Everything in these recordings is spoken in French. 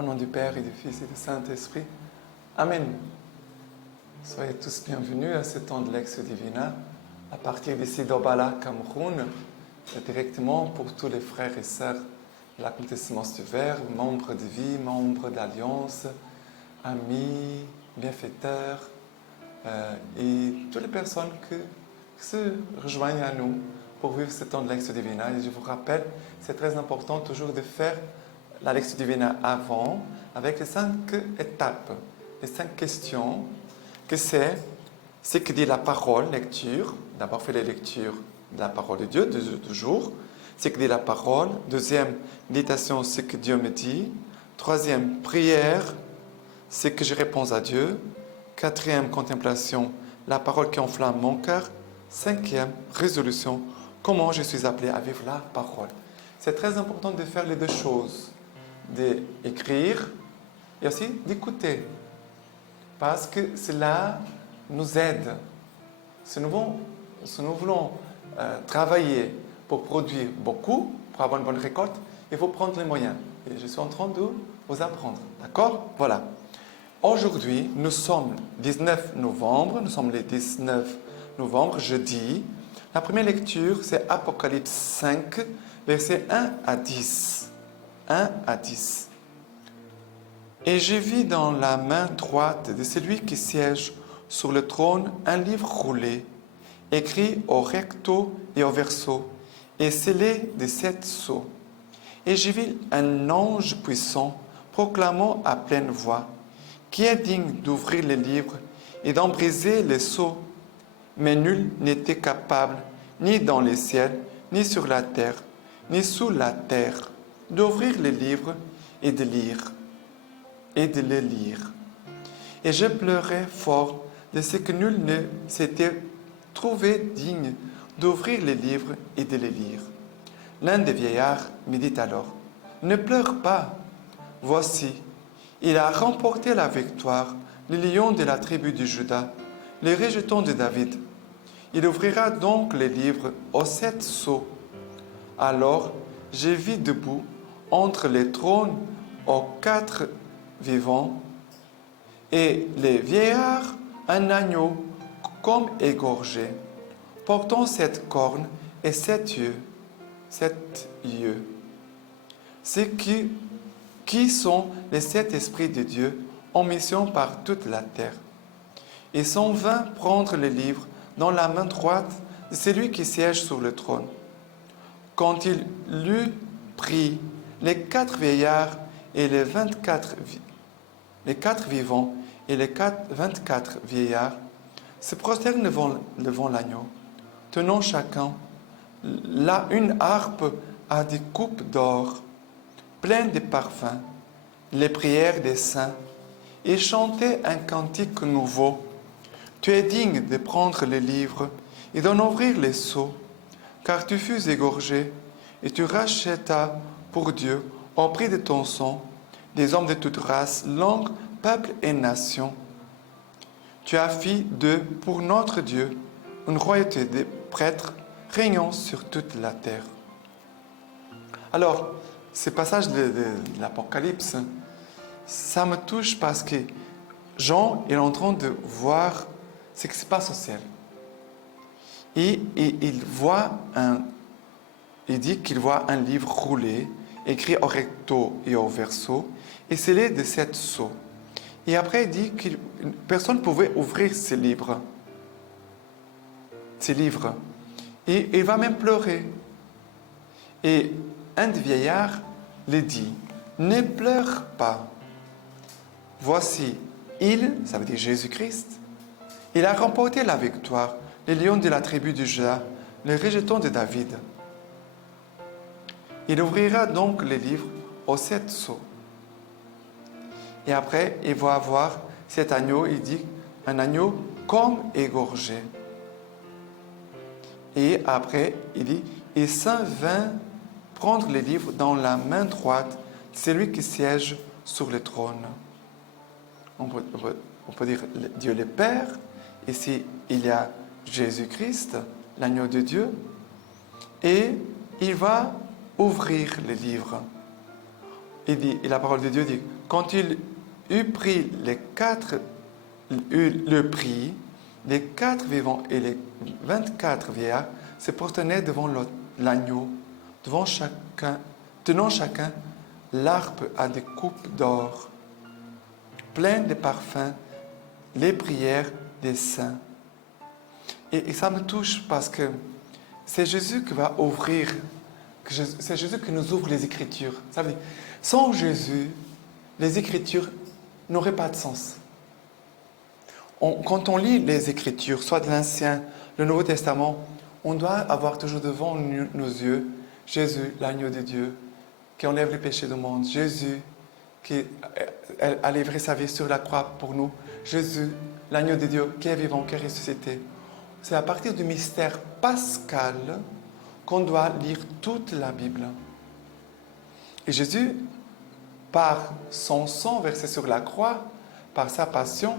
Au nom du Père et du Fils et du Saint-Esprit. Amen. Soyez tous bienvenus à ce temps de Lectio Divina à partir d'ici d'Obala, Cameroun, directement pour tous les frères et sœurs de la communauté Semence du Verbe, membres de vie, membres d'Alliance, amis, bienfaiteurs et toutes les personnes qui se rejoignent à nous pour vivre ce temps de Lectio Divina. Et je vous rappelle, c'est très important toujours de faire la Lectio Divina avant, avec les 5 étapes, les 5 questions, que c'est ce que dit la parole, lecture. D'abord, faire les lectures de la parole de Dieu, du jour. Ce que dit la parole. Deuxième, méditation, ce que Dieu me dit. Troisième, prière, ce que je réponds à Dieu. Quatrième, contemplation, la parole qui enflamme mon cœur. Cinquième, résolution, comment je suis appelé à vivre la parole. C'est très important de faire les deux choses, d'écrire et aussi d'écouter, parce que cela nous aide. Si nous voulons travailler pour produire beaucoup, pour avoir une bonne récolte, il faut prendre les moyens. Et je suis en train de vous apprendre. D'accord? Voilà. Aujourd'hui, nous sommes le 19 novembre, jeudi. La première lecture, c'est Apocalypse 5, versets 1 à 10. 1 à 10. Et je vis dans la main droite de celui qui siège sur le trône un livre roulé, écrit au recto et au verso, et scellé de 7 sceaux. Et je vis un ange puissant proclamant à pleine voix, qui est digne d'ouvrir le livre et d'en briser les sceaux. Mais nul n'était capable, ni dans les ciels, ni sur la terre, ni sous la terre, d'ouvrir le livre et de lire. Et de le lire. Et je pleurais fort de ce que nul ne s'était trouvé digne d'ouvrir les livres et de les lire. L'un des vieillards me dit alors, « Ne pleure pas, voici, il a remporté la victoire, le lion de la tribu de Juda, le rejeton de David. Il ouvrira donc les livres aux 7 sceaux. » Alors, je vis debout entre les trônes aux 4 vivants et les vieillards un agneau comme égorgé, portant 7 cornes et 7 yeux. 7 yeux. Ceux qui sont les 7 esprits de Dieu en mission par toute la terre. Ils s'en vinrent prendre le livre dans la main droite de celui qui siège sur le trône. Quand il l'eut pris, les 4 vieillards et les 4 vivants et les 24 vieillards se prosternent devant l'agneau, tenant chacun là une harpe à des coupes d'or, pleines de parfums, les prières des saints, et chantaient un cantique nouveau. Tu es digne de prendre les livres et d'en ouvrir les sceaux, car tu fus égorgé et tu rachètas pour Dieu, au prix de ton sang, des hommes de toute race, langue, peuple et nation. Tu as fait d'eux, pour notre Dieu, une royauté de prêtres régnant sur toute la terre. Alors, ce passage de l'Apocalypse, ça me touche parce que Jean est en train de voir ce qui se passe au ciel. Et il dit qu'il voit un livre roulé, écrit au recto et au verso, et scellé de 7 sceaux. Et après, il dit que personne ne pouvait ouvrir ces livres. Et il va même pleurer. Et un des vieillards lui dit, « Ne pleure pas. Voici, ça veut dire Jésus-Christ, il a remporté la victoire, le lion de la tribu de Juda, le rejeton de David. Il ouvrira donc les livres aux 7 sceaux. » Et après, il va avoir cet agneau, il dit, un agneau comme égorgé. Et après, il dit, il s'en vint prendre les livres dans la main droite de celui qui siège sur le trône. On peut dire Dieu le Père. Ici, il y a Jésus-Christ, l'agneau de Dieu. Et il va ouvrir les livres. Et la parole de Dieu dit, quand il eut pris le prix, les 4 vivants et les 24 vieillards se prosternaient devant l'agneau, tenant chacun l'harpe à des coupes d'or, pleines de parfums, les prières des saints. Et ça me touche parce que c'est Jésus qui va ouvrir, c'est Jésus qui nous ouvre les Écritures. Ça veut dire, sans Jésus, les Écritures n'auraient pas de sens. Quand on lit les Écritures, soit de l'Ancien, le Nouveau Testament, on doit avoir toujours devant nos yeux Jésus, l'agneau de Dieu, qui enlève les péchés du monde. Jésus, qui a livré sa vie sur la croix pour nous. Jésus, l'agneau de Dieu, qui est vivant, qui est ressuscité. C'est à partir du mystère pascal qu'on doit lire toute la Bible. Et Jésus, par son sang versé sur la croix, par sa passion,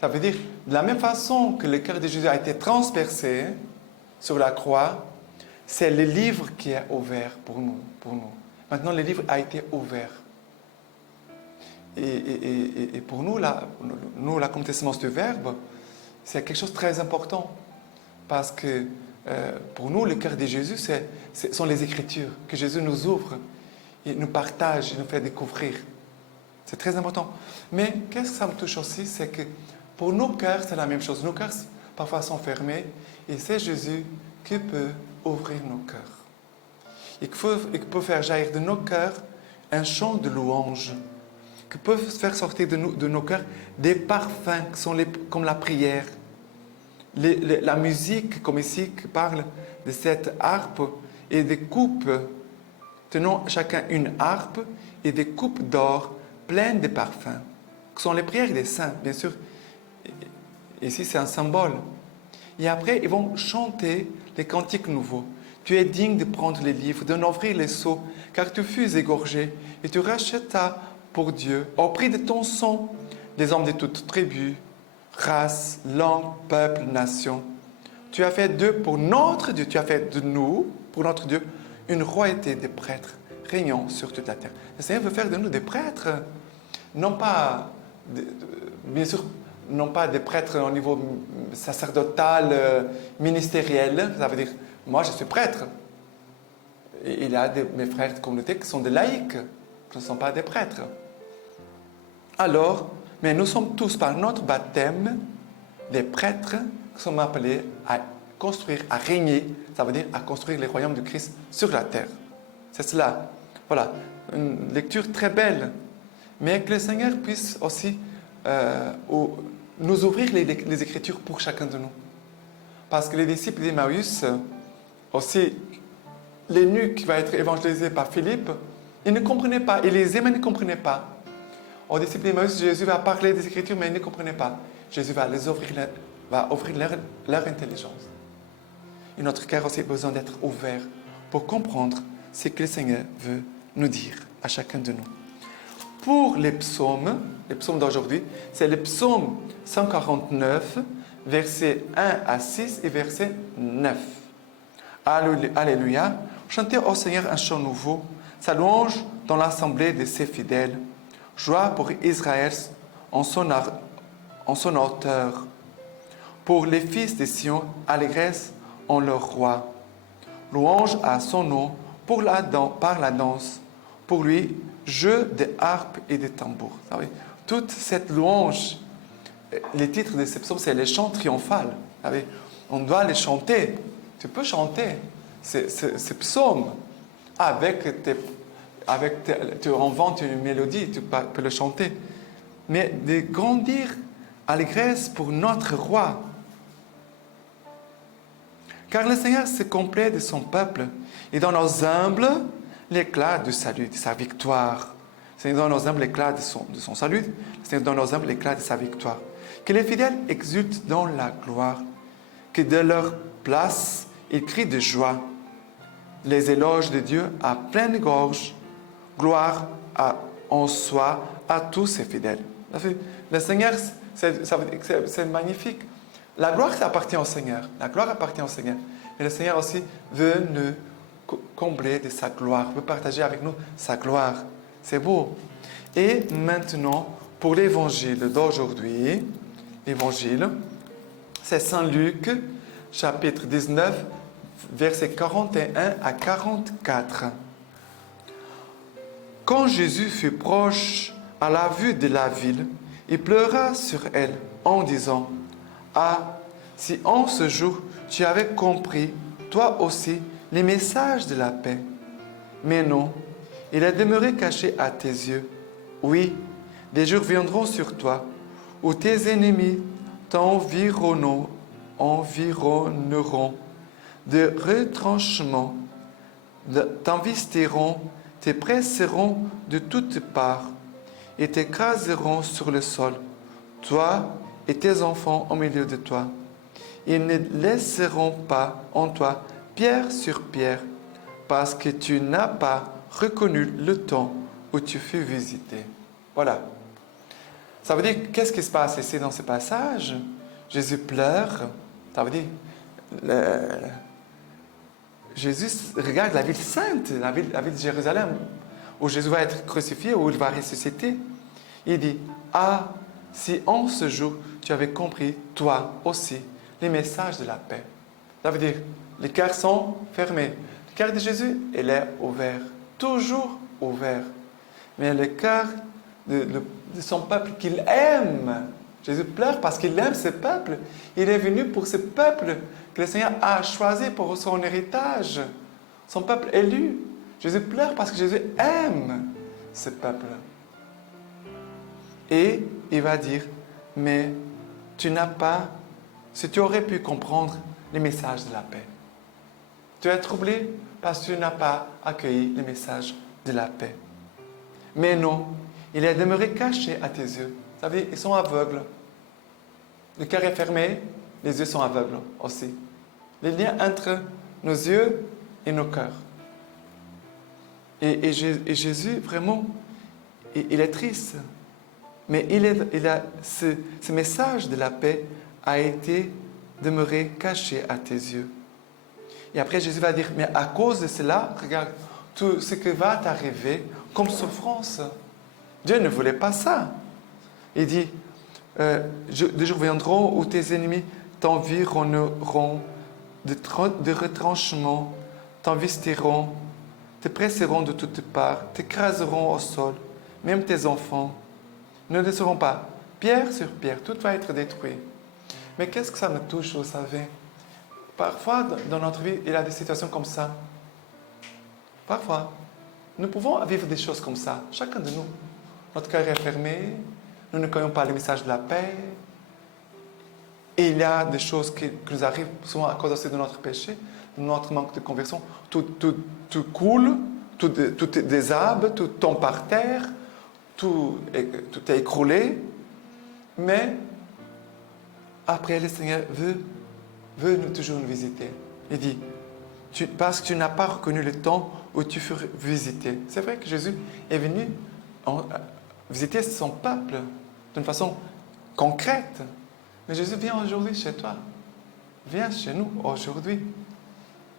ça veut dire, de la même façon que le cœur de Jésus a été transpercé sur la croix, c'est le livre qui est ouvert pour nous. Maintenant, le livre a été ouvert. Et pour nous, l'accomplissement du Verbe, c'est quelque chose de très important. Parce que pour nous, le cœur de Jésus, sont les Écritures que Jésus nous ouvre, il nous partage, il nous fait découvrir. C'est très important. Mais qu'est-ce que ça me touche aussi, c'est que pour nos cœurs, c'est la même chose. Nos cœurs, parfois, sont fermés et c'est Jésus qui peut ouvrir nos cœurs. Et qui peut faire jaillir de nos cœurs un chant de louange, qui peut faire sortir de nos cœurs des parfums qui sont comme la prière. La musique, comme ici, qui parle de cette harpe et des coupes, tenons chacun une harpe et des coupes d'or pleines de parfums, qui sont les prières des saints, bien sûr. Ici, c'est un symbole. Et après, ils vont chanter les cantiques nouveaux. Tu es digne de prendre les livres, d'en ouvrir les sceaux, car tu fus égorgé et tu rachètes pour Dieu, au prix de ton sang, des hommes de toutes tribus, race, langue, peuple, nation. Tu as fait d'eux pour notre Dieu, tu as fait de nous, pour notre Dieu, une royauté de prêtres régnant sur toute la terre. Le Seigneur veut faire de nous des prêtres, non pas, bien sûr, non pas des prêtres au niveau sacerdotal, ministériel, ça veut dire, moi je suis prêtre. Et il y a mes frères de communauté qui sont des laïcs, qui ne sont pas des prêtres. Alors, mais nous sommes tous par notre baptême des prêtres qui sommes appelés à construire, à régner, ça veut dire à construire les royaumes de Christ sur la terre. C'est cela. Voilà, une lecture très belle, mais que le Seigneur puisse aussi nous ouvrir les Écritures pour chacun de nous. Parce que les disciples d'Emmaüs, aussi l'eunuque qui va être évangélisé par Philippe, ils ne comprenaient pas, et les aimants ne comprenaient pas. Aux disciples d'Emmaüs, Jésus va parler des Écritures, mais ils ne comprenaient pas. Jésus va ouvrir leur intelligence. Et notre cœur aussi a besoin d'être ouvert pour comprendre ce que le Seigneur veut nous dire à chacun de nous. Pour les psaumes d'aujourd'hui, c'est le psaume 149, versets 1 à 6 et verset 9. Alléluia, chantez au Seigneur un chant nouveau, sa louange dans l'assemblée de ses fidèles. Joie pour Israël en son auteur. Pour les fils de Sion, allégresse en leur roi. Louange à son nom par la danse. Pour lui, jeu de harpe et de tambours. Toute cette louange, les titres de ces psaumes, c'est les chants triomphales. On doit les chanter. Tu peux chanter ces psaumes tu inventes une mélodie, tu peux le chanter. Mais de grandir allégresse pour notre roi. Car le Seigneur se complaît de son peuple et dans nos humbles l'éclat du salut, de sa victoire. Le Seigneur dans nos humbles l'éclat de son salut, le Seigneur dans nos humbles l'éclat de sa victoire. Que les fidèles exultent dans la gloire, que de leur place ils crient de joie. Les éloges de Dieu à pleine gorge, gloire en soi à tous ses fidèles. Le Seigneur, c'est magnifique. La gloire, ça appartient au Seigneur. La gloire appartient au Seigneur. Mais le Seigneur aussi veut nous combler de sa gloire, veut partager avec nous sa gloire. C'est beau. Et maintenant, pour l'évangile d'aujourd'hui, l'évangile, c'est Saint Luc, chapitre 19, versets 41 à 44. Quand Jésus fut proche à la vue de la ville, il pleura sur elle en disant, « Ah, si en ce jour tu avais compris, toi aussi, les messages de la paix. Mais non, il est demeuré caché à tes yeux. Oui, des jours viendront sur toi, où tes ennemis t'environneront de retranchements, t'investiront, te presseront de toutes parts et t'écraseront sur le sol, toi et tes enfants au milieu de toi. Ils ne laisseront pas en toi pierre sur pierre, parce que tu n'as pas reconnu le temps où tu fus visité. » Voilà. Ça veut dire, qu'est-ce qui se passe ici dans ce passage? Jésus pleure. Ça veut dire, Jésus regarde la ville sainte, la ville de Jérusalem, où Jésus va être crucifié, où il va ressusciter. Il dit, « Ah, si en ce jour tu avais compris, toi aussi, les messages de la paix. » Ça veut dire, les cœurs sont fermés. Le cœur de Jésus, il est ouvert, toujours ouvert. Mais le cœur de son peuple qu'il aime, Jésus pleure parce qu'il aime ce peuple. Il est venu pour ce peuple que le Seigneur a choisi pour son héritage, son peuple élu. Jésus pleure parce que Jésus aime ce peuple. Et il va dire, mais tu n'as pas, si tu aurais pu comprendre les messages de la paix. Tu es troublé parce que tu n'as pas accueilli les messages de la paix. Mais non, il est demeuré caché à tes yeux. Vous savez, ils sont aveugles. Le cœur est fermé, les yeux sont aveugles aussi. Les liens entre nos yeux et nos cœurs. Et Jésus, vraiment, il est triste. Mais ce message de la paix a été demeuré caché à tes yeux. Et après, Jésus va dire, mais à cause de cela, regarde, tout ce qui va t'arriver comme souffrance. Dieu ne voulait pas ça. Il dit, des jours viendront où tes ennemis t'environneront de retranchements, t'investiront, te presseront de toutes parts, t'écraseront au sol, même tes enfants ne laisseront pas pierre sur pierre, tout va être détruit. Mais qu'est-ce que ça me touche, vous savez? Parfois, dans notre vie, il y a des situations comme ça. Parfois, nous pouvons vivre des choses comme ça, chacun de nous. Notre cœur est fermé, nous ne connaissons pas le message de la paix. Et il y a des choses qui nous arrivent souvent à cause aussi de notre péché, de notre manque de conversion. Tout coule, tout désarbe, tout tombe par terre, tout est écroulé. Mais après, le Seigneur veut toujours nous visiter. Il dit, parce que tu n'as pas reconnu le temps où tu fus visité. C'est vrai que Jésus est venu visiter son peuple d'une façon concrète. Mais Jésus vient aujourd'hui chez toi. Viens chez nous aujourd'hui.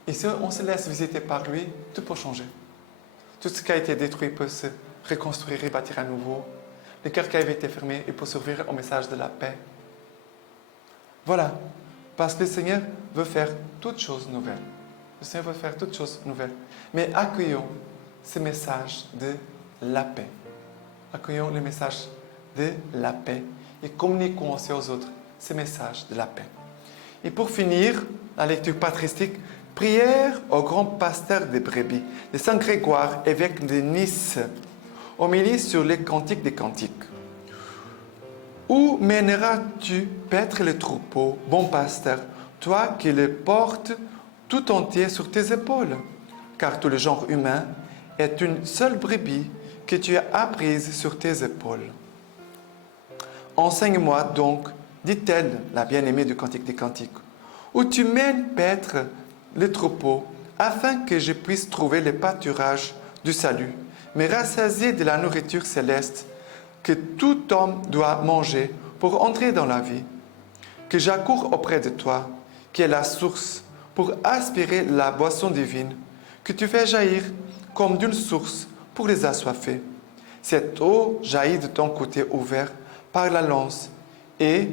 Et si on se laisse visiter par lui, tout peut changer. Tout ce qui a été détruit peut se reconstruire et bâtir à nouveau. Le cœur qui avait été fermé, il peut s'ouvrir au message de la paix. Voilà. Parce que le Seigneur veut faire toutes choses nouvelles. Le Seigneur veut faire toutes choses nouvelles. Mais accueillons ce message de la paix. Accueillons le message de la paix et communiquons aussi aux autres ce message de la paix. Et pour finir, la lecture patristique, prière au grand pasteur des brebis, de Saint Grégoire, évêque de Nice, homélie sur les cantiques des cantiques. Où mèneras-tu paître le troupeau, bon pasteur, toi qui le portes tout entier sur tes épaules? Car tout le genre humain est une seule brebis que tu as apprise sur tes épaules. Enseigne-moi donc, dit-elle, la bien-aimée du Cantique des Cantiques, où tu mènes paître le troupeau, afin que je puisse trouver le pâturage du salut, me rassasier de la nourriture céleste que tout homme doit manger pour entrer dans la vie. Que j'accours auprès de toi, qui est la source, pour aspirer la boisson divine, que tu fais jaillir comme d'une source pour les assoiffés. Cette eau jaillit de ton côté ouvert par la lance, et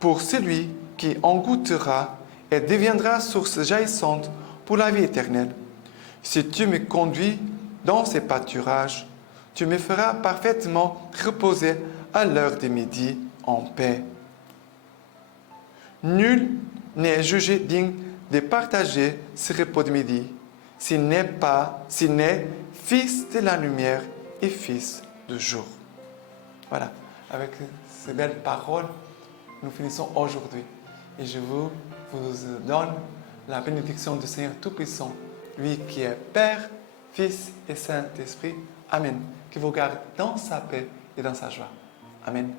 pour celui qui en goûtera, elle deviendra source jaillissante pour la vie éternelle. Si tu me conduis dans ces pâturages, tu me feras parfaitement reposer à l'heure de midi en paix. Nul n'est jugé digne de partager ce repos de midi, s'il n'est fils de la lumière et fils du jour. Voilà, avec ces belles paroles, nous finissons aujourd'hui. Et je vous donne la bénédiction du Seigneur Tout-Puissant, lui qui est Père, Fils et Saint-Esprit. Amen. Qui vous garde dans sa paix et dans sa joie. Amen.